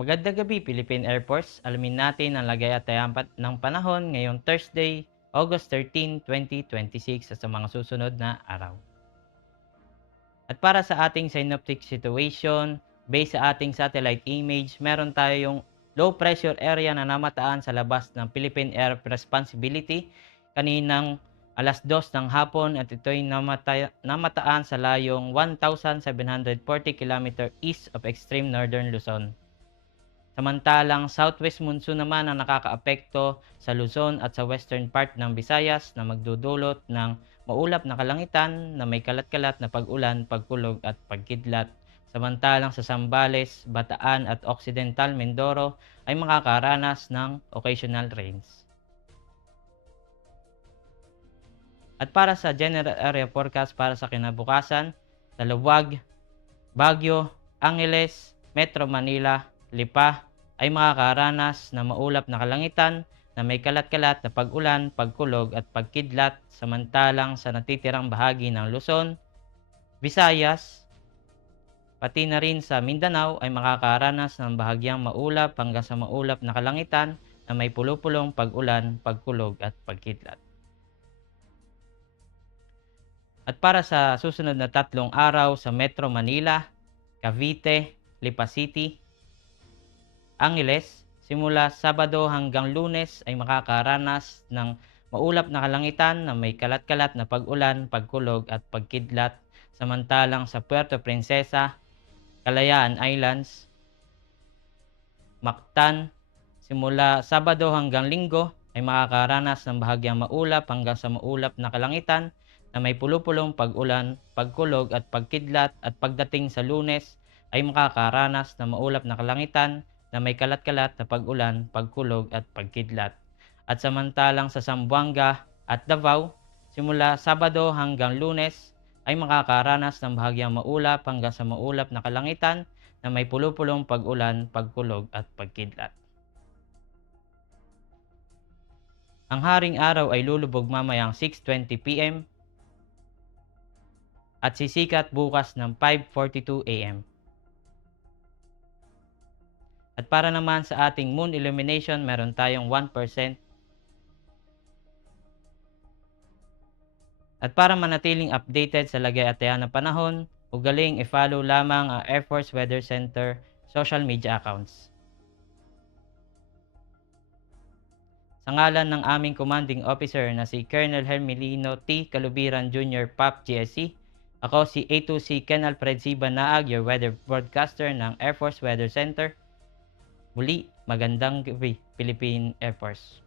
Magandang gabi, Philippine Air Force. Alamin natin ang lagay at tayapan ng panahon ngayong Thursday, August 13, 2026 at sa mga susunod na araw. At para sa ating synoptic situation, based sa ating satellite image, meron tayong low pressure area na namataan sa labas ng Philippine Air Responsibility kaninang alas 2 ng hapon at ito'y namataan sa layong 1,740 km east of extreme northern Luzon. Samantalang southwest monsoon naman ang nakakaapekto sa Luzon at sa western part ng Visayas na magdudulot ng maulap na kalangitan na may kalat-kalat na pag-ulan, pagkulog at pagkidlat. Samantalang sa Zambales, Bataan at Occidental Mindoro ay makakaranas ng occasional rains. At para sa general area forecast para sa kinabukasan, sa Luwag, Baguio, Angeles, Metro Manila, Lipa ay makakaranas ng maulap na kalangitan na may kalat-kalat na pag-ulan, pagkulog at pagkidlat, samantalang sa natitirang bahagi ng Luzon, Visayas, pati na rin sa Mindanao ay makakaranas ng bahagyang maulap hanggang sa maulap na kalangitan na may pulupulong pag-ulan, pagkulog at pagkidlat. At para sa susunod na 3 araw sa Metro Manila, Cavite, Lipa City, Angeles, simula Sabado hanggang Lunes ay makakaranas ng maulap na kalangitan na may kalat-kalat na pag-ulan, pagkulog at pagkidlat. Samantalang sa Puerto Princesa, Kalayaan Islands, Mactan, simula Sabado hanggang Linggo ay makakaranas ng bahagyang maulap hanggang sa maulap na kalangitan na may pulupulong pag-ulan, pagkulog at pagkidlat at pagdating sa Lunes ay makakaranas ng maulap na kalangitan na may kalat-kalat na pag-ulan, pagkulog at pagkidlat. At samantalang sa Zamboanga at Davao, simula Sabado hanggang Lunes ay makakaranas ng bahagyang maulap hanggang sa maulap na kalangitan na may pulupulong pag-ulan, pagkulog at pagkidlat. Ang haring araw ay lulubog mamayang 6:20 p.m. at sisikat bukas ng 5:42 a.m. At para naman sa ating moon illumination, meron tayong 1%. At para manatiling updated sa lagay at taya ng panahon, ugaling i-follow lamang ang Air Force Weather Center social media accounts. Sa ngalan ng aming commanding officer na si Colonel Hermelino T. Calubiran Jr. PAP GSC, ako si A2C Ken Alfred C. Banaag, your weather broadcaster ng Air Force Weather Center. Muli, magandang gabi, Philippine Air Force.